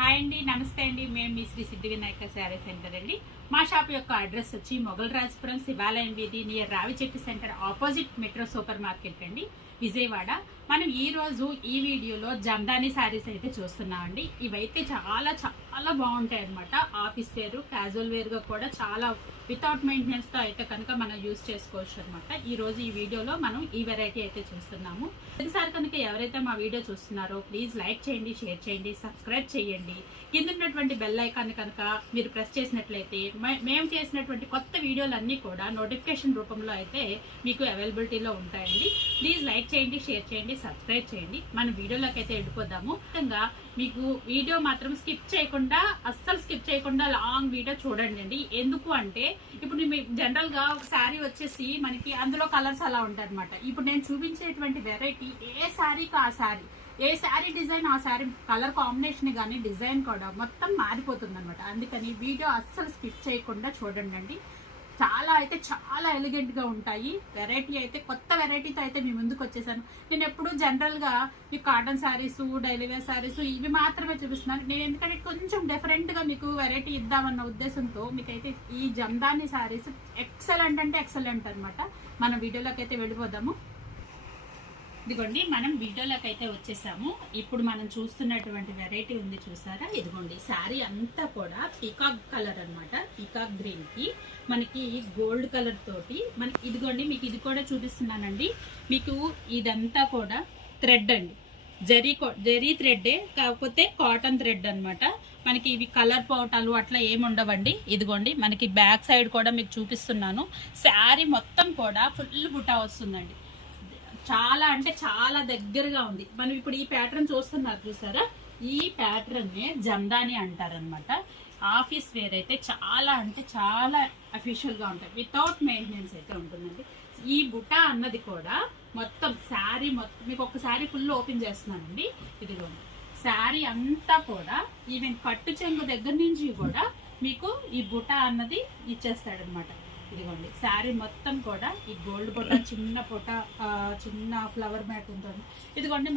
Hi అండి, నమస్తే అండి. మేము మీ శ్రీ సిద్ధి వినాయక శారీ సెంటర్ అండి. మా షాప్ యొక్క అడ్రస్ వచ్చి మొగల్ రాజపురం శివాలయం వీధి నియర్ రావిచెట్టు centre opposite metro super market అండి, విజయవాడ. మనం ఈ రోజు ఈ వీడియోలో జందాని శారీస్ అయితే చూస్తున్నామండి. ఇవైతే చాలా చాలా బాగుంటాయి అనమాట. ఆఫీస్ వేర్, క్యాజువల్ వేర్ గా కూడా చాలా వితౌట్ మెయింటెనెన్స్ తో అయితే కనుక మనం యూజ్ చేసుకోవచ్చు అనమాట. ఈ రోజు ఈ వీడియోలో మనం ఈ వెరైటీ అయితే చూస్తున్నాము. ప్రతిసారి కనుక ఎవరైతే మా వీడియో చూస్తున్నారో ప్లీజ్ లైక్ చేయండి, షేర్ చేయండి, సబ్స్క్రైబ్ చేయండి. కింద ఉన్నటువంటి బెల్ ఐకాన్ కనుక మీరు ప్రెస్ చేసినట్లయితే మేము చేసినటువంటి కొత్త వీడియోలన్నీ కూడా నోటిఫికేషన్ రూపంలో అయితే మీకు అవైలబిలిటీలో ఉంటాయండి. ప్లీజ్ లైక్ చేయండి, షేర్ చేయండి, సబ్స్క్రైబ్ చేయండి. మన వీడియోలోకి అయితే వెళ్ళిపోదాము. ముఖ్యంగా మీకు వీడియో మాత్రం స్కిప్ చేయకుండా, అస్సలు స్కిప్ చేయకుండా లాంగ్ వీడియో చూడండి అండి. ఎందుకు అంటే ఇప్పుడు జనరల్ గా ఒక శారీ వచ్చేసి మనకి అందులో కలర్స్ అలా ఉంటాయి అనమాట. ఇప్పుడు నేను చూపించేటువంటి వెరైటీ ఏ శారీకి ఆ శారీ, ఏ శారీ డిజైన్ ఆ శారీ కలర్ కాంబినేషన్ కానీ డిజైన్ కూడా మొత్తం మారిపోతుంది అనమాట. అందుకని వీడియో అస్సలు స్కిప్ చేయకుండా చూడండి అండి. చాలా అయితే చాలా ఎలిగెంట్ గా ఉంటాయి. వెరైటీ అయితే కొత్త వెరైటీతో అయితే మీ ముందుకు వచ్చేసాను. నేను ఎప్పుడు జనరల్ గా ఈ cotton sarees, daily wear sarees ఇవి మాత్రమే చూపిస్తున్నాను. నేను ఎందుకంటే కొంచెం డిఫరెంట్ గా మీకు వెరైటీ ఇద్దామన్న ఉద్దేశంతో మీకైతే ఈ జందాని శారీస్ ఎక్సలెంట్ అంటే ఎక్సలెంట్ అనమాట. మన వీడియోలోకి అయితే వెళ్ళిపోదాము. ఇదిగోండి, మనం వీడియోలోకి అయితే వచ్చేసాము. ఇప్పుడు మనం చూస్తున్నటువంటి వెరైటీ ఉంది చూసారా, ఇదిగోండి శారీ అంతా కూడా పీకాక్ కలర్ అనమాట. పీకాక్ గ్రీన్ కి మనకి గోల్డ్ కలర్ తోటి మనకి ఇదిగోండి, మీకు ఇది కూడా చూపిస్తున్నానండి. మీకు ఇదంతా కూడా థ్రెడ్ అండి, జరీ థ్రెడ్, కాకపోతే కాటన్ థ్రెడ్ అనమాట. మనకి ఇవి కలర్ పౌటాలు అట్లా ఏముండవండి. ఇదిగోండి, మనకి బ్యాక్ సైడ్ కూడా మీకు చూపిస్తున్నాను. శారీ మొత్తం కూడా ఫుల్ బుటా వస్తుందండి. చాలా అంటే చాలా దగ్గరగా ఉంది. మనం ఇప్పుడు ఈ ప్యాటర్న్ చూస్తున్నారు చూసారా, ఈ ప్యాటర్న్ జందాని అంటారనమాట. ఆఫీస్ వేర్ అయితే చాలా అంటే చాలా అఫీషియల్ గా ఉంటాయి, వితౌట్ మెయింటెనెన్స్ అయితే ఉంటుందండి. ఈ బుటా అన్నది కూడా మొత్తం శారీ మొత్తం మీకు ఒకసారి ఫుల్ ఓపెన్ చేస్తున్నానండి. ఇదిగోండి, శారీ అంతా కూడా ఈవెన్ కట్టు చెంగు దగ్గర నుంచి కూడా మీకు ఈ బుటా అన్నది ఇచ్చేస్తాడనమాట. ఇదిగోండి, శారీ మొత్తం కూడా ఈ గోల్డ్ బుట్ట, చిన్న ఫ్లవర్ మ్యాట్ ఉంటుంది. ఇదిగోండి,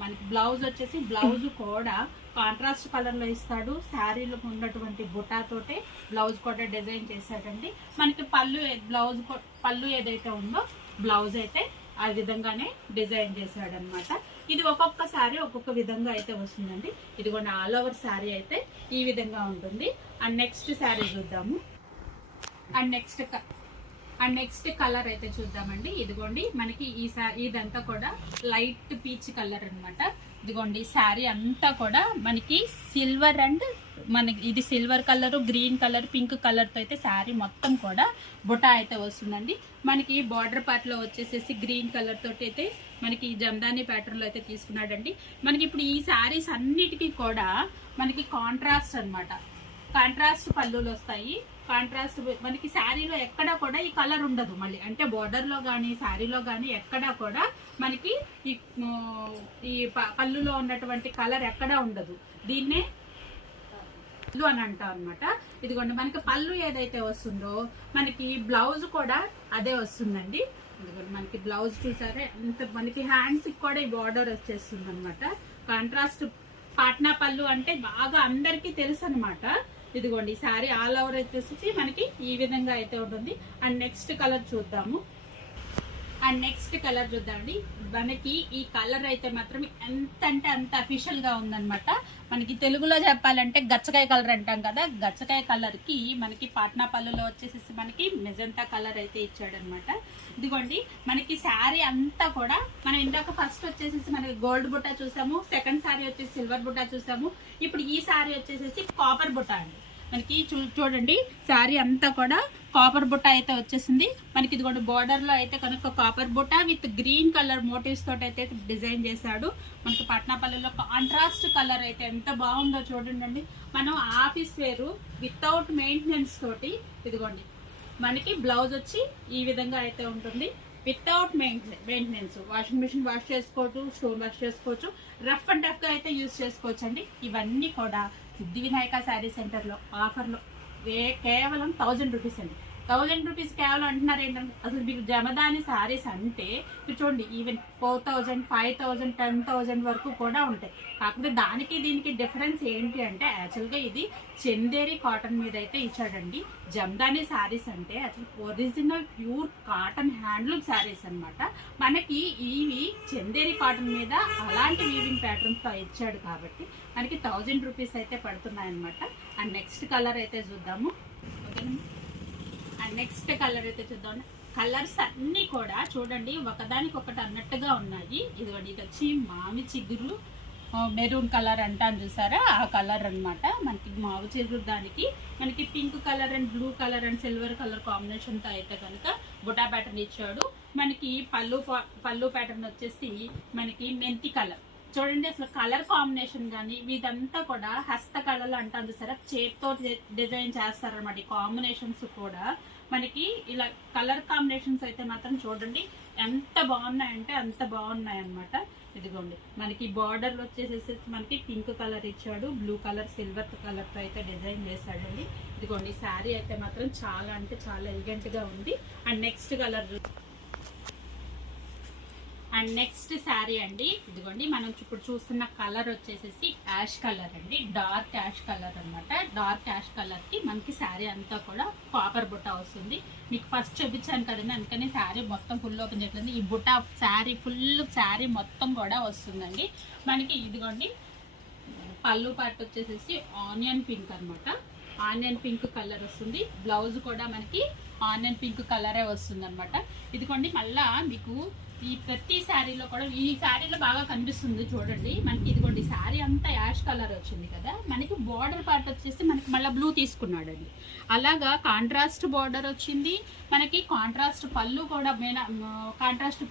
మనకి బ్లౌజ్ వచ్చేసి బ్లౌజ్ కూడా కాంట్రాస్ట్ కలర్ లో ఇస్తాడు. శారీలో ఉన్నటువంటి బుటాతోటే బ్లౌజ్ కూడా డిజైన్ చేశాడండి. మనకి పళ్ళు ఏదైతే ఉందో బ్లౌజ్ అయితే ఆ విధంగానే డిజైన్ చేశాడు అనమాట. ఇది ఒక్కొక్క శారీ ఒక్కొక్క విధంగా అయితే వస్తుందండి. ఇదిగోండి, ఆల్ ఓవర్ శారీ అయితే ఈ విధంగా ఉంటుంది. అండ్ నెక్స్ట్ శారీ చూద్దాము. అండ్ నెక్స్ట్ కలర్ అయితే చూద్దామండి. ఇదిగోండి, మనకి ఇదంతా కూడా లైట్ పీచ్ కలర్ అనమాట. ఇదిగోండి, శారీ అంతా కూడా మనకి సిల్వర్ అండ్ మనకి ఇది silver colour, green colour, pink colour తో అయితే శారీ మొత్తం కూడా బుటా అయితే వస్తుందండి. మనకి బార్డర్ పార్ట్ లో వచ్చేసేసి గ్రీన్ కలర్ తోటి అయితే మనకి జందాని ప్యాటర్న్ లో అయితే తీసుకున్నాడండి. మనకి ఇప్పుడు ఈ శారీస్ అన్నిటికీ కూడా మనకి కాంట్రాస్ట్ అనమాట. కాంట్రాస్ట్ పళ్ళులు వస్తాయి. కాంట్రాస్ట్ మనకి శారీలో ఎక్కడా కూడా ఈ కలర్ ఉండదు. మళ్ళీ అంటే బోర్డర్ లో కానీ శారీలో కానీ ఎక్కడా కూడా మనకి ఈ పళ్ళులో ఉన్నటువంటి కలర్ ఎక్కడా ఉండదు. దీన్నే పళ్ళు అని అంటాం అనమాట. ఇదిగోండి, మనకి పళ్ళు ఏదైతే వస్తుందో మనకి బ్లౌజ్ కూడా అదే వస్తుందండి. ఇదిగోండి, మనకి బ్లౌజ్ చూసారే అంత మనకి హ్యాండ్స్ కూడా ఈ బార్డర్ వచ్చేస్తుంది అనమాట. కాంట్రాస్ట్ పాట్నా పళ్ళు అంటే బాగా అందరికీ తెలుసు అనమాట. ఇదిగోండి, శారీ ఆల్ ఓవర్ వచ్చేసి మనకి ఈ విధంగా అయితే ఉంటుంది. అండ్ నెక్స్ట్ కలర్ చూద్దామండి. మనకి ఈ కలర్ అయితే మాత్రం ఎంత అంటే అంత అఫీషియల్ గా ఉందన్నమాట. మనకి తెలుగులో చెప్పాలంటే గచ్చకాయ కలర్ అంటాం కదా, గచ్చకాయ కలర్ కి మనకి పాట్నా పళ్ళులో వచ్చేసి మనకి మెజంతా కలర్ అయితే ఇచ్చాడనమాట. ఇదిగోండి, మనకి శారీ అంతా కూడా మనం ఇందాక ఫస్ట్ వచ్చేసి మనకి గోల్డ్ బుట్ట చూసాము, సెకండ్ శారీ వచ్చేసి సిల్వర్ బుట్ట చూసాము. ఇప్పుడు ఈ శారీ వచ్చేసి కాపర్ బుట్ట అండి. మనకి చూడండి, శారీ అంతా కూడా కాపర్ బుట్ట అయితే వచ్చేసింది. మనకి ఇది కూడా బోర్డర్ లో అయితే కనుక కాపర్ బుట్ట విత్ గ్రీన్ కలర్ మోటివ్స్ తోటి అయితే డిజైన్ చేశాడు. మనకి పట్నాపల్లిలో కాంట్రాస్ట్ కలర్ అయితే ఎంత బాగుందో చూడండి. మనం ఆఫీస్ వేరు వితౌట్ మెయింటెనెన్స్ తోటి ఇదిగోండి, మనకి బ్లౌజ్ వచ్చి ఈ విధంగా అయితే ఉంటుంది. Without maintenance washing machine wash చేసుకోవచ్చు, స్టోన్ వాష్ చేసుకోవచ్చు, రఫ్ అండ్ టఫ్ గా అయితే యూజ్ చేసుకోవచ్చు అండి. ఇవన్నీ కూడా సిద్ధి వినాయక శారీ సెంటర్ లో ఆఫర్ లో కేవలం 1000 రూపీస్ అండి. 1000 రూపీస్ కేవలం అంటున్నారు ఏంటంటే, అసలు మీకు జమదాని శారీస్ అంటే మీరు చూడండి ఈవెన్ 4000, 5000, 10,000 వరకు కూడా ఉంటాయి. కాకపోతే దానికి దీనికి డిఫరెన్స్ ఏంటి అంటే యాక్చువల్గా ఇది చందేరి కాటన్ మీద అయితే ఇచ్చాడండి. జమదాని శారీస్ అంటే అసలు original pure cotton handloom saris అనమాట. మనకి ఇవి చందేరి కాటన్ మీద అలాంటి వీవింగ్ ప్యాటర్న్స్ తో ఇచ్చాడు కాబట్టి మనకి 1000 రూపీస్ అయితే పడుతున్నాయి అనమాట. అండ్ నెక్స్ట్ కలర్ అయితే చూద్దాము. ఓకేనా, అండ్ నెక్స్ట్ కలర్ అయితే చూద్దాం. కలర్స్ అన్ని కూడా చూడండి ఒకదానికొకటి అన్నట్టుగా ఉన్నాయి. ఇదిగోండి, ఇది వచ్చి మామి చిగురు మెరూన్ కలర్ అంటాను చూసారా, ఆ కలర్ అనమాట. మనకి మావి చిగురు దానికి మనకి pink colour and blue colour and silver colour కాంబినేషన్తో అయితే కనుక బుటా ప్యాటర్న్ ఇచ్చాడు. మనకి పళ్ళు ప్యాటర్న్ వచ్చేసి మనకి మెంతి కలర్. చూడండి అసలు కలర్ కాంబినేషన్ కానీ ఇదంతా కూడా హస్త కళలు అంటాను చూసారా, చేతితో డిజైన్ చేస్తారనమాట. ఈ కాంబినేషన్స్ కూడా మనకి ఇలా కలర్ కాంబినేషన్స్ అయితే మాత్రం చూడండి ఎంత బాగున్నాయంటే అంత బాగున్నాయి అనమాట. ఇదిగోండి మనకి బార్డర్ వచ్చేసేసి మనకి పింక్ కలర్ ఇచ్చాడు, బ్లూ కలర్ సిల్వర్ కలర్ తో అయితే డిజైన్ చేశాడండి. ఇదిగోండి శారీ అయితే మాత్రం చాలా అంటే చాలా ఎలిగెంట్ గా ఉంది. And next colour and next sari అండి. ఇదిగోండి మనం ఇప్పుడు చూస్తున్న కలర్ వచ్చేసేసి యాష్ కలర్ అండి, డార్క్ యాష్ కలర్ అనమాట. డార్క్ యాష్ కలర్ కి మనకి శారీ అంతా కూడా కాపర్ బుట్ట వస్తుంది. మీకు ఫస్ట్ చూపించాను కదండి, అందుకని శారీ మొత్తం ఫుల్ ఓపెన్ చేయట్లేదు. ఈ బుట్ట శారీ ఫుల్ శారీ మొత్తం కూడా వస్తుందండి మనకి. ఇదిగోండి పళ్ళు పార్ట్ వచ్చేసేసి ఆనియన్ పింక్ అనమాట. ఆనియన్ పింక్ కలర్ వస్తుంది. బ్లౌజ్ కూడా మనకి ఆనియన్ పింక్ కలరే వస్తుంది అనమాట. ఇదిగోండి మళ్ళా మీకు ఈ ప్రతి శారీలో కూడా ఈ శారీలో బాగా కనిపిస్తుంది చూడండి. మనకి ఇదిగోండి శారీ అంతా యాష్ కలర్ వచ్చింది కదా, మనకి బార్డర్ పార్ట్ వచ్చేసి మనకి మళ్ళీ బ్లూ తీసుకున్నాడండి. అలాగా కాంట్రాస్ట్ బార్డర్ వచ్చింది మనకి, కాంట్రాస్ట్ పళ్ళు కూడా కాంట్రాస్ట్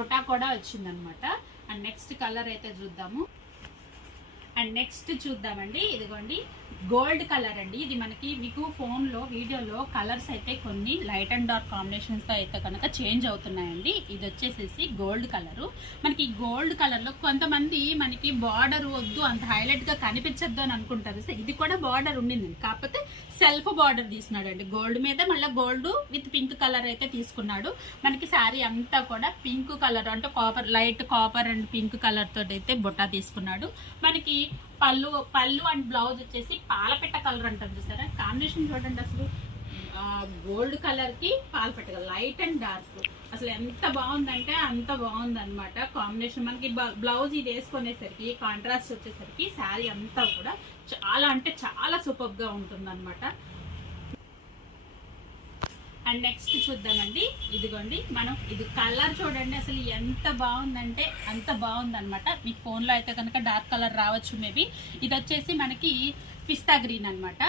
బుటా కూడా వచ్చింది అనమాట. అండ్ నెక్స్ట్ కలర్ అయితే చూద్దాము. అండ్ నెక్స్ట్ చూద్దామండి. ఇదిగోండి గోల్డ్ కలర్ అండి. ఇది మనకి మీకు ఫోన్లో వీడియోలో కలర్స్ అయితే కొన్ని లైట్ అండ్ డార్క్ కాంబినేషన్స్తో అయితే కనుక చేంజ్ అవుతున్నాయండి. ఇది వచ్చేసేసి గోల్డ్ కలరు. మనకి గోల్డ్ కలర్లో కొంతమంది మనకి బార్డర్ వద్దు అంత హైలైట్గా కనిపించద్దు అని అనుకుంటారు. సో ఇది కూడా బార్డర్ ఉండింది, కాకపోతే సెల్ఫ్ బార్డర్ తీసుకున్నాడండి. గోల్డ్ మీద మళ్ళీ గోల్డ్ విత్ పింక్ కలర్ అయితే తీసుకున్నాడు. మనకి శారీ అంతా కూడా పింక్ కలర్ అంటే copper, light copper and pink colour తోటి అయితే బుట్ట తీసుకున్నాడు. మనకి పళ్ళు అండ్ బ్లౌజ్ వచ్చేసి పాలపెట్ట కలర్ అంటారు చూసారా, కాంబినేషన్ చూడండి అసలు. గోల్డ్ కలర్ కి పాలపెట్ట కలర్, లైట్ అండ్ డార్క్, అసలు ఎంత బాగుందంటే అంత బాగుంది అనమాట కాంబినేషన్. మనకి బ్లౌజ్ ఇది వేసుకునేసరికి కాంట్రాస్ట్ వచ్చేసరికి శారీ అంతా కూడా చాలా అంటే చాలా సూపర్ గా ఉంటుంది అనమాట. అండ్ నెక్స్ట్ చూద్దామండి. ఇదిగోండి మనం ఇది కలర్ చూడండి అసలు ఎంత బాగుందంటే అంత బాగుంది అనమాట. మీ ఫోన్లో అయితే కనుక డార్క్ కలర్ రావచ్చు మేబీ. ఇది వచ్చేసి మనకి పిస్తా గ్రీన్ అనమాట.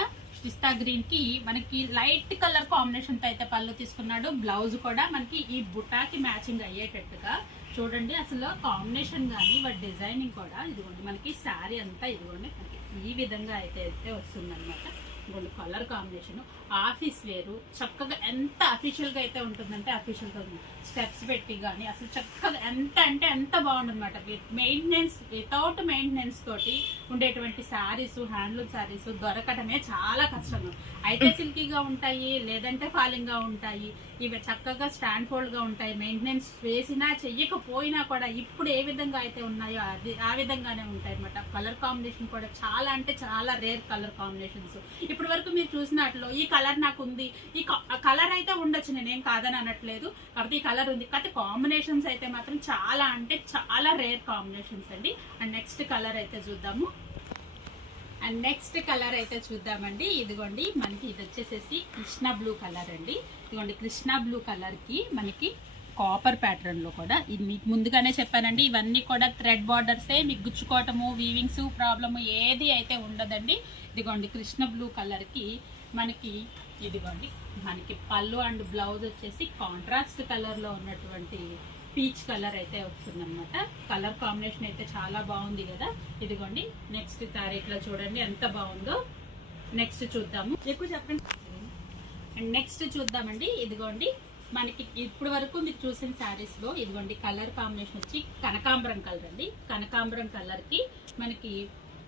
పిస్తా గ్రీన్ కి మనకి లైట్ కలర్ కాంబినేషన్ తో అయితే పళ్ళు తీసుకున్నాడు. బ్లౌజ్ కూడా మనకి ఈ బుటాకి మ్యాచింగ్ అయ్యేటట్టుగా చూడండి అసలు కాంబినేషన్ కానీ వాటి డిజైనింగ్ కూడా. ఇదిగోండి మనకి శారీ అంతా ఇదిగోండి మనకి ఈ విధంగా అయితే వస్తుంది అనమాట. ఇంకోటి కలర్ కాంబినేషన్ ఆఫీస్ వేరు చక్కగా ఎంత అఫీషియల్ గా అయితే ఉంటుందంటే అఫీషియల్ గా స్టెప్స్ పెట్టి కానీ అసలు చక్కగా ఎంత అంటే ఎంత బాగుందన్నమాట. మెయింటెనెన్స్ వితౌట్ మెయింటెనెన్స్ తోటి ఉండేటువంటి శారీస్, హ్యాండ్లూమ్ శారీస్ దొరకటమే చాలా కష్టం. అయితే సిల్కీగా ఉంటాయి, లేదంటే ఫాలింగ్ గా ఉంటాయి. ఇవి చక్కగా స్టాండ్ ఫోల్డ్ గా ఉంటాయి. మెయింటెనెన్స్ వేసినా చెయ్యకపోయినా కూడా ఇప్పుడు ఏ విధంగా అయితే ఉన్నాయో అది ఆ విధంగానే ఉంటాయి అనమాట. కలర్ కాంబినేషన్ కూడా చాలా అంటే చాలా రేర్ కలర్ కాంబినేషన్స్. ఇప్పటి వరకు మీరు చూసినట్లు ఈ కలర్ నాకు ఉంది, ఈ కలర్ అయితే ఉండొచ్చు, నేనేం కాదని అనట్లేదు, కాబట్టి ఈ కలర్ ఉంది. కాబట్టి కాంబినేషన్స్ అయితే మాత్రం చాలా అంటే చాలా రేర్ కాంబినేషన్స్ అండి. అండ్ నెక్స్ట్ కలర్ అయితే చూద్దాము. అండ్ నెక్స్ట్ కలర్ అయితే చూద్దామండి. ఇదిగోండి మనకి ఇది వచ్చేసేసి కృష్ణ బ్లూ కలర్ అండి. ఇదిగోండి కృష్ణ బ్లూ కలర్ కి మనకి కాపర్ ప్యాటర్న్ లో కూడా ఇది మీకు ముందుగానే చెప్పానండి. ఇవన్నీ కూడా థ్రెడ్ బార్డర్సే, మీకు గుచ్చుకోవటము వీవింగ్స్ ప్రాబ్లము ఏది అయితే ఉండదండి. ఇదిగోండి కృష్ణ బ్లూ కలర్ కి మనకి ఇదిగోండి మనకి పళ్ళు అండ్ బ్లౌజ్ వచ్చేసి కాంట్రాస్ట్ కలర్ లో ఉన్నటువంటి పీచ్ కలర్ అయితే వస్తుంది అనమాట. కలర్ కాంబినేషన్ అయితే చాలా బాగుంది కదా. ఇదిగోండి నెక్స్ట్ తారీఖులో చూడండి ఎంత బాగుందో. నెక్స్ట్ చూద్దాము, ఎక్కువ చెప్పండి. అండ్ నెక్స్ట్ చూద్దామండి. ఇదిగోండి మనకి ఇప్పుడు వరకు మీరు చూసిన శారీస్ లో ఇదిగోండి కలర్ కాంబినేషన్ వచ్చి కనకాంబరం కలర్ అండి. కనకాంబరం కలర్ కి మనకి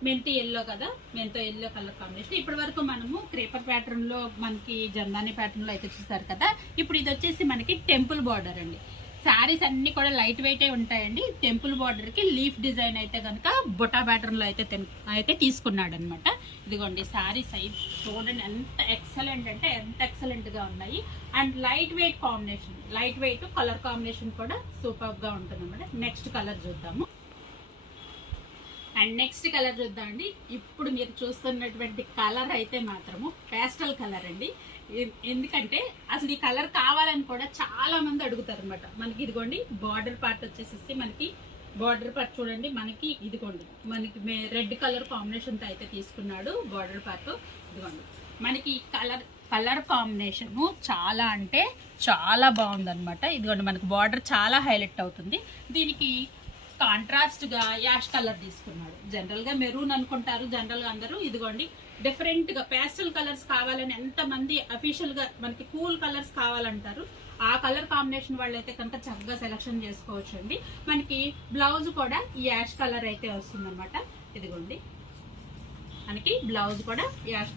మెంతి ఎల్లో కదా, మెంతో ఎల్లో కలర్ కాంబినేషన్. ఇప్పటి వరకు మనము క్రేపర్ ప్యాటర్న్ లో మనకి జందాని ప్యాటర్న్ లో అయితే చూసారు కదా. ఇప్పుడు ఇది వచ్చేసి మనకి టెంపుల్ బార్డర్ అండి. శారీస్ అన్ని కూడా లైట్ వెయిట్ ఉంటాయండి. టెంపుల్ బార్డర్ కి లీఫ్ డిజైన్ అయితే కనుక బొటా ప్యాటర్న్ లో అయితే తీసుకున్నాడు అనమాట. ఇదిగోండి శారీస్ అయితే చూడండి ఎంత ఎక్సలెంట్ అంటే ఎంత ఎక్సలెంట్ గా ఉన్నాయి. And light weight combination, light weight colour combination కూడా సూపర్ గా ఉంటుంది అనమాట. నెక్స్ట్ కలర్ చూద్దాము. అండ్ నెక్స్ట్ కలర్ చూద్దామండి. ఇప్పుడు మీరు చూస్తున్నటువంటి కలర్ అయితే మాత్రము పేస్టల్ కలర్ అండి. ఎందుకంటే అసలు ఈ కలర్ కావాలని కూడా చాలా మంది అడుగుతారు అనమాట. మనకి ఇదిగోండి బార్డర్ పార్ట్ వచ్చేసి మనకి బార్డర్ పార్ట్ చూడండి. మనకి ఇదిగోండి మనకి రెడ్ కలర్ కాంబినేషన్ తో అయితే తీసుకున్నాడు బార్డర్ పార్ట్. ఇదిగోండి మనకి కలర్ కాంబినేషన్ చాలా అంటే చాలా బాగుంది అనమాట. ఇదిగోండి మనకి బార్డర్ చాలా హైలైట్ అవుతుంది. దీనికి కాంట్రాస్ట్ గా యాష్ కలర్ తీసుకున్నాడు. జనరల్ గా మెరూన్ అనుకుంటారు జనరల్ గా అందరూ. ఇదిగోండి డిఫరెంట్ గా పేస్టల్ కలర్స్ కావాలని ఎంత మంది అఫీషియల్ గా మనకి కూల్ కలర్స్ కావాలంటారు. ఆ కలర్ కాంబినేషన్ వాళ్ళైతే కనుక చక్కగా సెలెక్షన్ చేసుకోవచ్చు అండి. మనకి బ్లౌజ్ కూడా ఈ యాష్ కలర్ అయితే వస్తుంది అనమాట. ఇదిగోండి మనకి బ్లౌజ్ కూడా యాష్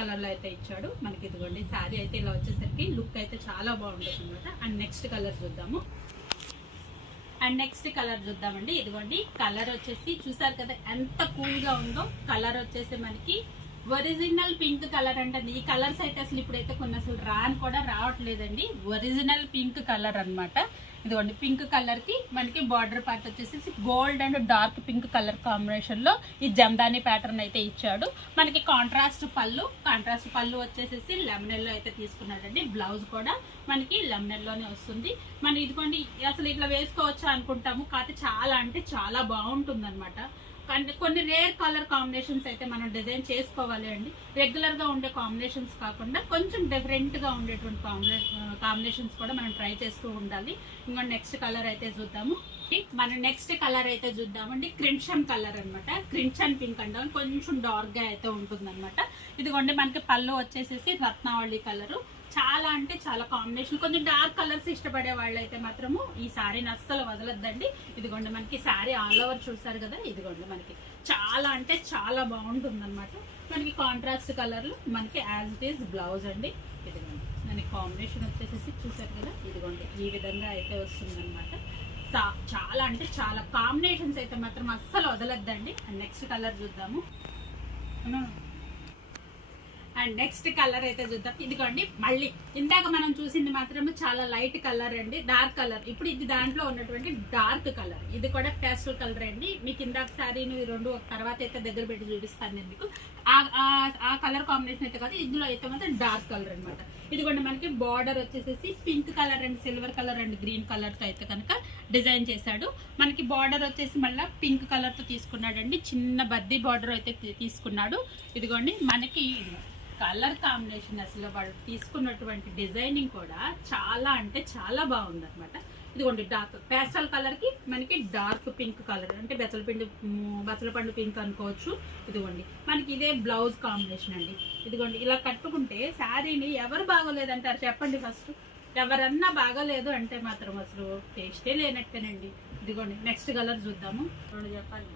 కలర్ లో అయితే ఇచ్చాడు మనకి. ఇదిగోండి శారీ అయితే ఇలా వచ్చేసరికి లుక్ అయితే చాలా బాగుంటుంది అనమాట. అండ్ నెక్స్ట్ కలర్ చూద్దాము. అండ్ నెక్స్ట్ కలర్ చూద్దామండి. ఇదిగోండి కలర్ వచ్చేసి చూసారు కదా ఎంత కూల్ గా ఉందో. కలర్ వచ్చేసి మనకి ఒరిజినల్ పింక్ కలర్ అంటండి. ఈ కలర్స్ అయితే అసలు ఇప్పుడైతే కొన్ని అసలు కూడా రావట్లేదండి. ఒరిజినల్ పింక్ కలర్ అనమాట. ఇదిగోండి పింక్ కలర్ కి మనకి బార్డర్ పార్ట్ వచ్చేసి gold and dark pink colour combination లో ఈ జందాని ప్యాటర్న్ అయితే ఇచ్చాడు. మనకి కాంట్రాస్ట్ పళ్ళు వచ్చేసి లెమనెల్ లో అయితే తీసుకున్నాడండి. బ్లౌజ్ కూడా మనకి లెమనెల్ లోనే వస్తుంది. మనం ఇదిగోండి అసలు ఇట్లా వేసుకోవచ్చా అనుకుంటాము, కాకపోతే చాలా అంటే చాలా బాగుంటుంది అనమాట. కొన్ని రేర్ కలర్ కాంబినేషన్స్ అయితే మనం డిజైన్ చేసుకోవాలి అండి. రెగ్యులర్ గా ఉండే కాంబినేషన్స్ కాకుండా కొంచెం డిఫరెంట్ గా ఉండేటువంటి కాంబినేషన్స్ కూడా మనం ట్రై చేస్తూ ఉండాలి. ఇంకా నెక్స్ట్ కలర్ అయితే చూద్దాము. మన నెక్స్ట్ కలర్ అయితే చూద్దామండి. క్రిమ్సన్ కలర్ అనమాట. క్రిమ్సన్ పింక్ అంటాం, కొంచెం డార్క్ గా అయితే ఉంటుంది అనమాట. ఇదిగోండి మనకి పళ్ళు వచ్చేసేసి రత్నావళి కలరు. చాలా అంటే చాలా కాంబినేషన్. కొంచెం డార్క్ కలర్స్ ఇష్టపడే వాళ్ళు అయితే మాత్రము ఈ శారీని అస్సలు వదలొద్దండి. ఇదిగోండి మనకి శారీ ఆల్ ఓవర్ చూసారు కదా. ఇదిగోండి మనకి చాలా అంటే చాలా బాగుంటుంది అనమాట. మనకి కాంట్రాస్ట్ కలర్ లో మనకి యాజ్ ఇట్ ఈస్ బ్లౌజ్ అండి. ఇదిగోండి మనకి కాంబినేషన్ వచ్చేసి చూసారు కదా. ఇదిగోండి ఈ విధంగా అయితే వస్తుంది అనమాట. చాలా అంటే చాలా కాంబినేషన్స్ అయితే మాత్రం అస్సలు వదలొద్దండి. అండ్ నెక్స్ట్ కలర్ చూద్దాము. అండ్ నెక్స్ట్ కలర్ అయితే చూద్దాం. ఇదిగోండి మళ్ళీ ఇందాక మనం చూసింది మాత్రం చాలా లైట్ కలర్ అండి, డార్క్ కలర్. ఇప్పుడు ఇది దాంట్లో ఉన్నటువంటి డార్క్ కలర్. ఇది కూడా పేస్టల్ కలర్ అండి. మీకు ఇందాక శారీని రెండు తర్వాత అయితే దగ్గర పెట్టి చూపిస్తాను నేను మీకు. ఆ కలర్ కాంబినేషన్ అయితే కాదు, ఇందులో అయితే మాత్రం డార్క్ కలర్ అనమాట. ఇదిగోండి మనకి బార్డర్ వచ్చేసి pink colour and silver colour and green colour తో అయితే కనుక డిజైన్ చేశాడు. మనకి బార్డర్ వచ్చేసి మళ్ళీ పింక్ కలర్ తో తీసుకున్నాడు అండి. చిన్న బద్దీ బార్డర్ అయితే తీసుకున్నాడు. ఇదిగోండి మనకి కలర్ కాంబినేషన్ అసలు వాడు తీసుకున్నటువంటి డిజైనింగ్ కూడా చాలా అంటే చాలా బాగుంది అనమాట. ఇదిగోండి డార్క్ పేస్టల్ కలర్ కి మనకి డార్క్ పింక్ కలర్ అంటే బచ్చలపండు పింక్ అనుకోవచ్చు. ఇదిగోండి మనకి ఇదే బ్లౌజ్ కాంబినేషన్ అండి. ఇదిగోండి ఇలా కట్టుకుంటే శారీని ఎవరు బాగోలేదంటారు చెప్పండి. ఫస్ట్ ఎవరన్నా బాగోలేదు అంటే మాత్రం అసలు టేస్టే లేనట్టేనండి. ఇదిగోండి నెక్స్ట్ కలర్ చూద్దాము. చెప్పాలి.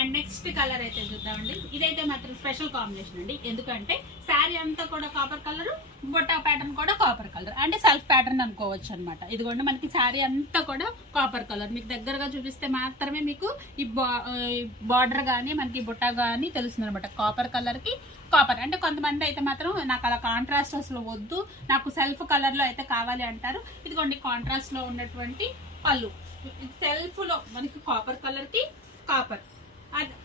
అండ్ నెక్స్ట్ కలర్ అయితే చూద్దామండి. ఇదైతే మాత్రం స్పెషల్ కాంబినేషన్ అండి. ఎందుకంటే శారీ అంతా కూడా కాపర్ కలర్, బొట్టా ప్యాటర్న్ కూడా కాపర్ కలర్ అంటే సెల్ఫ్ ప్యాటర్న్ అనుకోవచ్చు అనమాట. ఇదిగోండి మనకి శారీ అంతా కూడా కాపర్ కలర్. మీకు దగ్గరగా చూపిస్తే మాత్రమే మీకు ఈ బార్డర్ కానీ మనకి బొట్టా కానీ తెలుస్తుంది అనమాట. కాపర్ కలర్ కి కాపర్ అంటే కొంతమంది అయితే మాత్రం నాకు అలా కాంట్రాస్ట్ అసలు వద్దు, నాకు సెల్ఫ్ కలర్ లో అయితే కావాలి అంటారు. ఇదిగోండి కాంట్రాస్ట్ లో ఉన్నటువంటి పళ్ళు, సెల్ఫ్ లో మనకి కాపర్ కలర్ కి కాపర్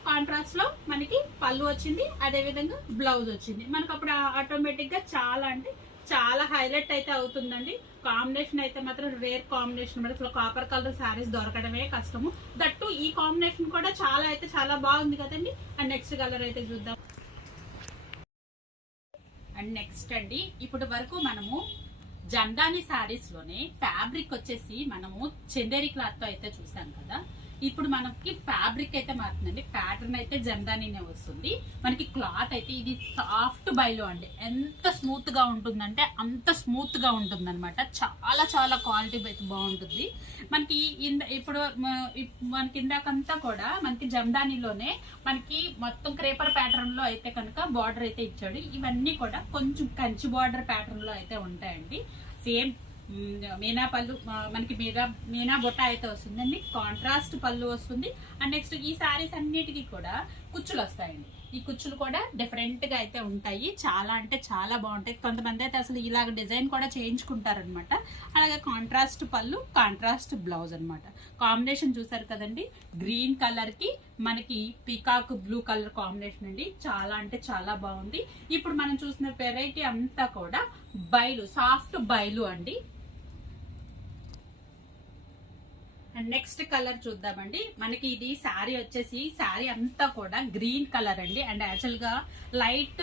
కాంట్రాస్ట్ లో మనకి పళ్ళు వచ్చింది. అదే విధంగా బ్లౌజ్ వచ్చింది. మనకు అప్పుడు ఆటోమేటిక్ గా చాలా అంటే చాలా హైలైట్ అయితే అవుతుందండి. కాంబినేషన్ అయితే మాత్రం రేర్ కాంబినేషన్. అసలు కాపర్ కలర్ శారీస్ దొరకడమే కష్టము. దట్టు ఈ కాంబినేషన్ కూడా చాలా అయితే చాలా బాగుంది కదండి. అండ్ నెక్స్ట్ కలర్ అయితే చూద్దాం. అండ్ నెక్స్ట్ అండి, ఇప్పటి వరకు మనము జందాని శారీస్ లోనే ఫ్యాబ్రిక్ వచ్చేసి మనము చందేరి క్లాత్ తో అయితే చూసాం కదా. ఇప్పుడు మనకి ఫ్యాబ్రిక్ అయితే మారుతుందండి. ప్యాటర్న్ అయితే జందానీనే వస్తుంది. మనకి క్లాత్ అయితే ఇది సాఫ్ట్ బైలో అండి. ఎంత స్మూత్ గా ఉంటుందంటే అంత స్మూత్ గా ఉంటుంది అనమాట. చాలా చాలా క్వాలిటీ అయితే బాగుంటుంది. మనకి ఇప్పుడు మనకి ఇందాకంతా కూడా మనకి జందానీలోనే మనకి మొత్తం క్రేపర్ ప్యాటర్న్ లో అయితే కనుక బార్డర్ అయితే ఇచ్చాడు. ఇవన్నీ కూడా కొంచెం కంచి బార్డర్ ప్యాటర్న్ లో అయితే ఉంటాయండి. సేమ్ మీనా పళ్ళు మనకి మీనా బొట్ట అయితే వస్తుందండి. కాంట్రాస్ట్ పళ్ళు వస్తుంది. అండ్ నెక్స్ట్ ఈ సారీస్ అన్నిటికీ కూడా కుచ్చులు వస్తాయండి. ఈ కుచ్చులు కూడా డిఫరెంట్ గా అయితే ఉంటాయి. చాలా అంటే చాలా బాగుంటాయి. కొంతమంది అయితే అసలు ఇలాగ డిజైన్ కూడా చేయించుకుంటారనమాట. అలాగే కాంట్రాస్ట్ పళ్ళు, కాంట్రాస్ట్ బ్లౌజ్ అనమాట. కాంబినేషన్ చూసారు కదండి. గ్రీన్ కలర్ కి మనకి పీకాక్ బ్లూ కలర్ కాంబినేషన్ అండి. చాలా అంటే చాలా బాగుంది. ఇప్పుడు మనం చూసిన వెరైటీ అంతా కూడా బైలు, సాఫ్ట్ బైలు అండి. అండ్ నెక్స్ట్ కలర్ చూద్దామండి. మనకి ఇది శారీ వచ్చేసి శారీ అంతా కూడా గ్రీన్ కలర్ అండి. అండ్ యాక్చువల్ గా లైట్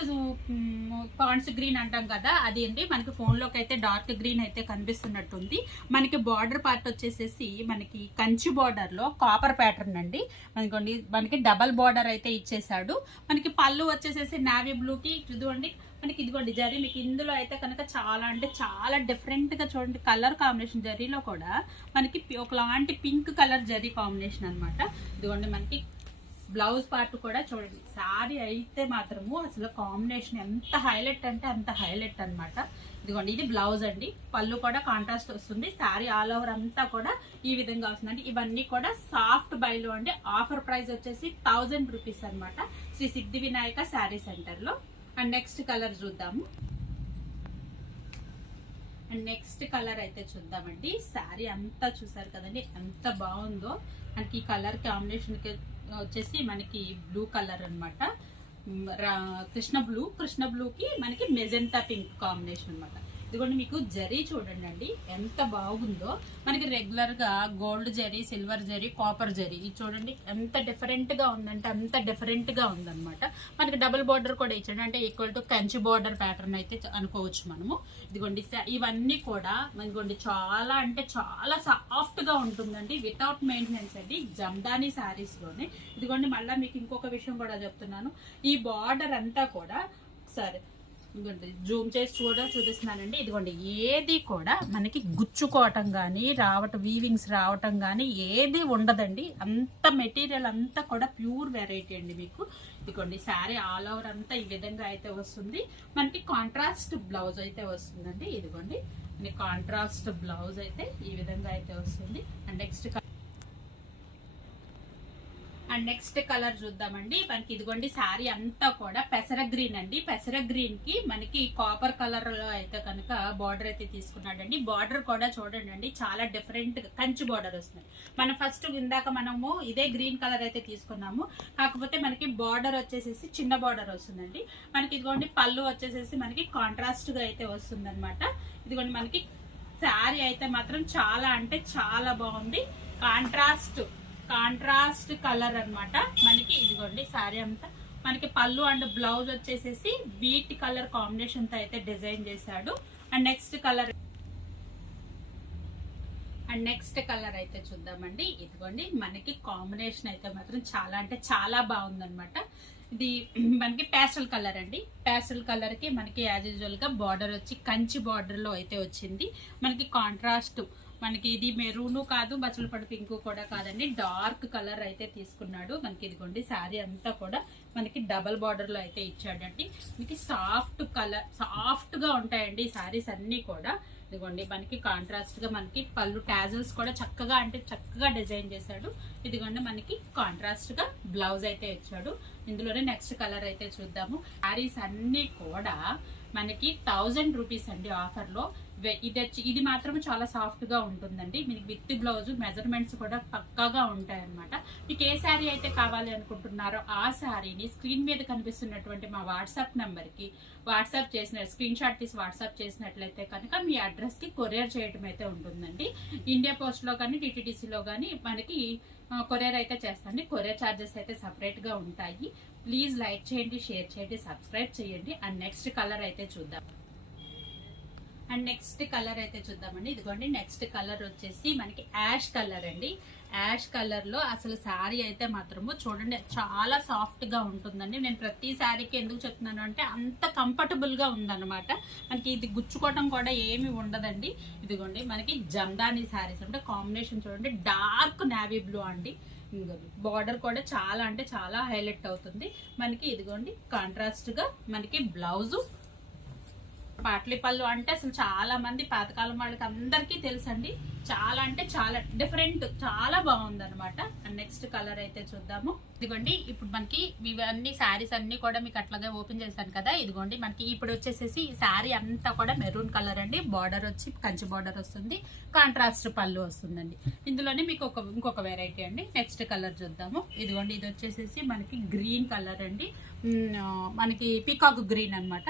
పాండ్స్ గ్రీన్ అంటాం కదా, అది అండి. మనకి ఫోన్ లోకి అయితే డార్క్ గ్రీన్ అయితే కనిపిస్తున్నట్టుంది. మనకి బార్డర్ పార్ట్ వచ్చేసేసి మనకి కంచి బార్డర్ లో కాపర్ ప్యాటర్న్ అండి. మనకి డబల్ బార్డర్ అయితే ఇచ్చేసాడు. మనకి పళ్ళు వచ్చేసేసి నావీ బ్లూ కి ఇదిగోండి మనకి ఇదిగోండి జరీ. మీకు ఇందులో అయితే కనుక చాలా అంటే చాలా డిఫరెంట్ గా చూడండి కలర్ కాంబినేషన్. జరీలో కూడా మనకి ఒకలాంటి పింక్ కలర్ జరీ కాంబినేషన్ అనమాట. ఇదిగోండి మనకి బ్లౌజ్ పార్ట్ కూడా చూడండి. శారీ అయితే మాత్రము అసలు కాంబినేషన్ ఎంత హైలైట్ అంటే అంత హైలైట్ అనమాట. ఇదిగోండి ఇది బ్లౌజ్ అండి. పళ్ళు కూడా కాంట్రాస్ట్ వస్తుంది. శారీ ఆల్ ఓవర్ అంతా కూడా ఈ విధంగా వస్తుందండి. ఇవన్నీ కూడా సాఫ్ట్ బైలో అండి. ఆఫర్ ప్రైస్ వచ్చేసి 1000 రూపీస్ అనమాట, శ్రీ సిద్ధి వినాయక శారీ సెంటర్ లో. అండ్ నెక్స్ట్ కలర్ చూద్దాము. అండ్ నెక్స్ట్ కలర్ అయితే చూద్దామండి. శారీ అంతా చూసారు కదండి ఎంత బాగుందో. మనకి ఈ కలర్ కాంబినేషన్ వచ్చేసి మనకి బ్లూ కలర్ అనమాట. కృష్ణ బ్లూకి మనకి మెజెంటా పింక్ కాంబినేషన్ అనమాట. ఇదిగోండి మీకు జరీ చూడండి అండి ఎంత బాగుందో. మనకి రెగ్యులర్ గా gold zari, silver zari, copper zari ఇది చూడండి ఎంత డిఫరెంట్ గా ఉందంటే అంత డిఫరెంట్ గా ఉందన్నమాట. మనకి డబుల్ బార్డర్ కూడా ఇచ్చాడు. అంటే equal to Kanchi border pattern అయితే అనుకోవచ్చు మనము. ఇదిగోండి ఇవన్నీ కూడా మనకి చాలా అంటే చాలా సాఫ్ట్ గా ఉంటుందండి. వితౌట్ మెయింటెనెన్స్ అండి. జమ్దానీ శారీస్ లోనే. ఇదిగోండి మళ్ళీ మీకు ఇంకొక విషయం కూడా చెప్తున్నాను. ఈ బార్డర్ అంతా కూడా సరే జూమ్ చేసి చూపిస్తున్నానండి. ఇదిగోండి ఏది కూడా మనకి గుచ్చుకోవటం కానీ వీవింగ్స్ రావటం కానీ ఏది ఉండదండి. అంత మెటీరియల్ అంతా కూడా ప్యూర్ వెరైటీ అండి. మీకు ఇదిగోండి శారీ ఆల్ ఓవర్ అంతా ఈ విధంగా అయితే వస్తుంది. మనకి కాంట్రాస్ట్ బ్లౌజ్ అయితే వస్తుందండి. ఇదిగోండి కాంట్రాస్ట్ బ్లౌజ్ అయితే ఈ విధంగా అయితే వస్తుంది. అండ్ నెక్స్ట్ కలర్ చూద్దామండి. మనకి ఇదిగోండి శారీ అంతా కూడా పెసర గ్రీన్ అండి. పెసర గ్రీన్ కి మనకి కాపర్ కలర్ లో అయితే కనుక బార్డర్ అయితే తీసుకున్నాడండి. బార్డర్ కూడా చూడండి చాలా డిఫరెంట్ కంచి బార్డర్ వస్తుంది. మనం ఫస్ట్ ఇందాక మనము ఇదే గ్రీన్ కలర్ అయితే తీసుకున్నాము. కాకపోతే మనకి బార్డర్ వచ్చేసేసి చిన్న బార్డర్ వస్తుందండి. మనకి ఇదిగోండి పళ్ళు వచ్చేసేసి మనకి కాంట్రాస్ట్ గా అయితే వస్తుంది అనమాట. ఇదిగోండి మనకి శారీ అయితే మాత్రం చాలా అంటే చాలా బాగుంది. కాంట్రాస్ట్ కలర్ అన్నమాట. మనకి ఇదిగోండి శారీ అంతా మనకి పళ్ళు అండ్ బ్లౌజ్ వచ్చేసేసి వీట్ కలర్ కాంబినేషన్ తో అయితే డిజైన్ చేశాడు. అండ్ నెక్స్ట్ కలర్ అయితే చూద్దామండి. ఇదిగోండి మనకి కాంబినేషన్ అయితే మాత్రం చాలా అంటే చాలా బాగుందన్నమాట. ఇది మనకి పేస్టల్ కలర్ అండి. పేస్టల్ కలర్ కి మనకి యాజ్ యూజువల్ గా బార్డర్ వచ్చి కంచి బార్డర్ లో అయితే వచ్చింది. మనకి కాంట్రాస్ట్ మనకి ఇది మెరూను కాదు, బచ్చలపడి పింక్ కూడా కాదండి. డార్క్ కలర్ అయితే తీసుకున్నాడు. మనకి ఇదిగోండి శారీ అంతా కూడా మనకి డబల్ బార్డర్ లో అయితే ఇచ్చాడండి. మనకి సాఫ్ట్ గా ఉంటాయండి ఈ శారీస్ అన్ని కూడా. ఇదిగోండి మనకి కాంట్రాస్ట్ గా మనకి పళ్ళు టాజల్స్ కూడా చక్కగా డిజైన్ చేశాడు. ఇదిగోండి మనకి కాంట్రాస్ట్ గా బ్లౌజ్ అయితే ఇచ్చాడు. ఇందులోనే నెక్స్ట్ కలర్ అయితే చూద్దాము. శారీస్ అన్ని కూడా మనకి 1000 రూపీస్ అండి ఆఫర్ లో. ఇది మాత్రం చాలా సాఫ్ట్ గా ఉంటుందండి. మీకు విత్ బ్లౌజ్ మెజర్మెంట్స్ కూడా పక్కాగా ఉంటాయి అనమాట. మీకు ఏ శారీ అయితే కావాలి అనుకుంటున్నారో ఆ శారీని స్క్రీన్ మీద కనిపిస్తున్నటువంటి మా వాట్సాప్ నంబర్ కి స్క్రీన్ షాట్ తీసి వాట్సాప్ చేసినట్లయితే కనుక మీ అడ్రస్ కి కొరియర్ చేయడం అయితే ఉంటుందండి. ఇండియా పోస్ట్ లో కానీ టీటీడీసీలో కానీ మనకి కొరియర్ అయితే చేస్తాండి. కొరియర్ ఛార్జెస్ అయితే సపరేట్ గా ఉంటాయి. ప్లీజ్ లైక్ చేయండి, షేర్ చేయండి, సబ్స్క్రైబ్ చేయండి. అండ్ నెక్స్ట్ కలర్ అయితే చూద్దామండి. ఇదిగోండి నెక్స్ట్ కలర్ వచ్చేసి మనకి యాష్ కలర్ అండి. యాష్ కలర్ లో అసలు శారీ అయితే మాత్రము చూడండి చాలా సాఫ్ట్ గా ఉంటుందండి. నేను ప్రతి శారీకి ఎందుకు చెప్తున్నాను అంటే అంత కంఫర్టబుల్ గా ఉందన్నమాట. మనకి ఇది గుచ్చుకోవటం కూడా ఏమి ఉండదండి. ఇదిగోండి మనకి జమ్దాని శారీస్ అంటే కాంబినేషన్ చూడండి, డార్క్ నేవీ బ్లూ అండి. బార్డర్ కూడా చాలా అంటే చాలా హైలైట్ అవుతుంది మనకి. ఇదిగోండి కాంట్రాస్ట్ గా మనకి బ్లౌజు, పాట్లీ పళ్ళు అంటే అసలు చాలా మంది పాతకాలం వాళ్ళకి అందరికీ తెలుసండి. చాలా అంటే చాలా డిఫరెంట్, చాలా బాగుంది అనమాట. నెక్స్ట్ కలర్ అయితే చూద్దాము. ఇదిగోండి ఇప్పుడు మనకి ఇవన్నీ శారీస్ అన్ని కూడా మీకు అట్లాగే ఓపెన్ చేశాను కదా. ఇదిగోండి మనకి ఇప్పుడు వచ్చేసేసి ఈ శారీ అంతా కూడా మెరూన్ కలర్ అండి. బార్డర్ వచ్చి కంచి బార్డర్ వస్తుంది, కాంట్రాస్ట్ పళ్ళు వస్తుందండి. ఇందులోనే మీకు ఇంకొక వెరైటీ అండి. నెక్స్ట్ కలర్ చూద్దాము. ఇదిగోండి ఇది వచ్చేసేసి మనకి గ్రీన్ కలర్ అండి. మనకి పీకాక్ గ్రీన్ అనమాట.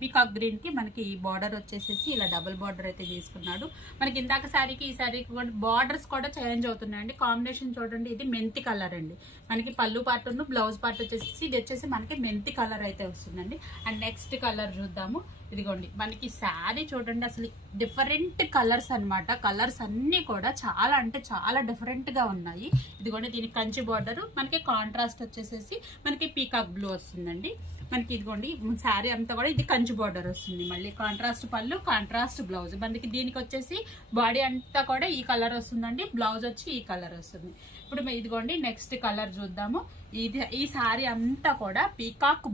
పీకాక్ గ్రీన్ కి మనకి బార్డర్ వచ్చేసేసి ఇలా డబుల్ బార్డర్ అయితే తీసుకున్నాడు. మనకి ఇందాక శారీకి ఈ శారీకి బార్డర్స్ కూడా చేంజ్ అవుతున్నాయండి. కాంబినేషన్ చూడండి, ఇది మెంతి కలర్ అండి. మనకి పళ్ళు పార్ట్ బ్లౌజ్ పార్ట్ వచ్చేసి ఇది వచ్చేసి మనకి మెంతి కలర్ అయితే వస్తుందండి. అండ్ నెక్స్ట్ కలర్ చూద్దాము. ఇదిగోండి మనకి శారీ చూడండి అసలు డిఫరెంట్ కలర్స్ అనమాట. కలర్స్ అన్ని కూడా చాలా అంటే చాలా డిఫరెంట్ గా ఉన్నాయి. ఇదిగోండి దీనికి కంచి బార్డర్, మనకి కాంట్రాస్ట్ వచ్చేసేసి మనకి పీకాక్ బ్లూ వస్తుందండి. మనకి ఇదిగోండి శారీ అంతా కూడా ఇది కంచి బార్డర్ వస్తుంది. మళ్ళీ కాంట్రాస్ట్ పళ్ళు, కాంట్రాస్ట్ బ్లౌజ్. మనకి దీనికి వచ్చేసి బాడీ అంతా కూడా ఈ కలర్ వస్తుందండి, బ్లౌజ్ వచ్చి ఈ కలర్ వస్తుంది. ఇప్పుడు ఇదిగోండి నెక్స్ట్ కలర్ చూద్దాము. ఈ శారీ అంతా కూడా పీకాక్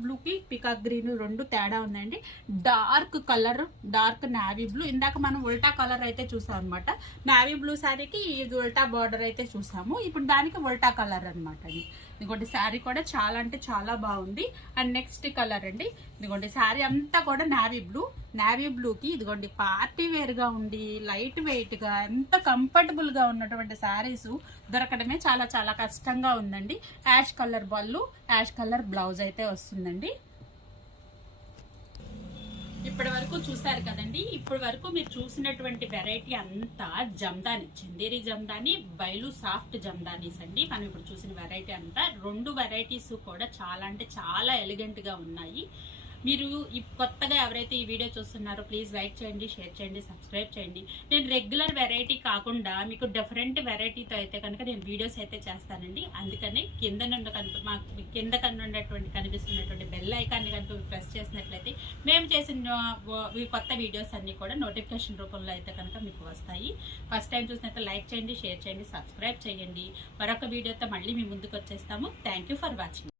బ్లూకి పీకాక్ గ్రీన్ రెండు తేడా ఉందండి. Dark colour, dark navy blue. ఇందాక మనం ఉల్టా కలర్ అయితే చూసాం అనమాట. నావీ బ్లూ శారీకి ఇది ఉల్టా బార్డర్ అయితే చూసాము. ఇప్పుడు దానికి ఉల్టా కలర్ అనమాట. ఇదిగోండి శారీ కూడా చాలా అంటే చాలా బాగుంది. అండ్ నెక్స్ట్ కలర్ అండి. ఇదిగోండి శారీ అంతా కూడా నావీ బ్లూకి ఇదిగోండి పార్టీ వేర్ గా ఉండి లైట్ వెయిట్ గా ఎంత కంఫర్టబుల్ గా ఉన్నటువంటి శారీస్ దొరకడమే చాలా చాలా కష్టంగా ఉందండి. యాష్ కలర్ పళ్ళు, యాష్ కలర్ బ్లౌజ్ అయితే వస్తుందండి. ఇప్పటి వరకు చూసారు కదండి. ఇప్పటి వరకు మీరు చూసినటువంటి వెరైటీ అంతా జమ్దాని, చందేరి జమ్దాని, బయలు సాఫ్ట్ జమ్దానీస్ అండి. మనం ఇప్పుడు చూసిన వెరైటీ అంతా రెండు వెరైటీస్ కూడా చాలా అంటే చాలా ఎలిగెంట్ గా ఉన్నాయి. మీరు కొత్తగా ఎవరైతే ఈ వీడియో చూస్తున్నారో ప్లీజ్ లైక్ చేయండి, షేర్ చేయండి, సబ్స్క్రైబ్ చేయండి. నేను రెగ్యులర్ వెరైటీ కాకుండా మీకు డిఫరెంట్ వెరైటీతో అయితే కనుక నేను వీడియోస్ అయితే చేస్తానండి. అందుకని కింద కనిపిస్తున్నటువంటి బెల్ ఐకాన్ని కనుక ప్రెస్ చేసినట్లయితే మేము చేసిన కొత్త వీడియోస్ అన్ని కూడా నోటిఫికేషన్ రూపంలో అయితే కనుక మీకు వస్తాయి. ఫస్ట్ టైం చూసినట్లయితే లైక్ చేయండి, షేర్ చేయండి, సబ్స్క్రైబ్ చేయండి. మరొక వీడియోతో మళ్ళీ మీ ముందుకు వచ్చేస్తాము. Thank you for watching.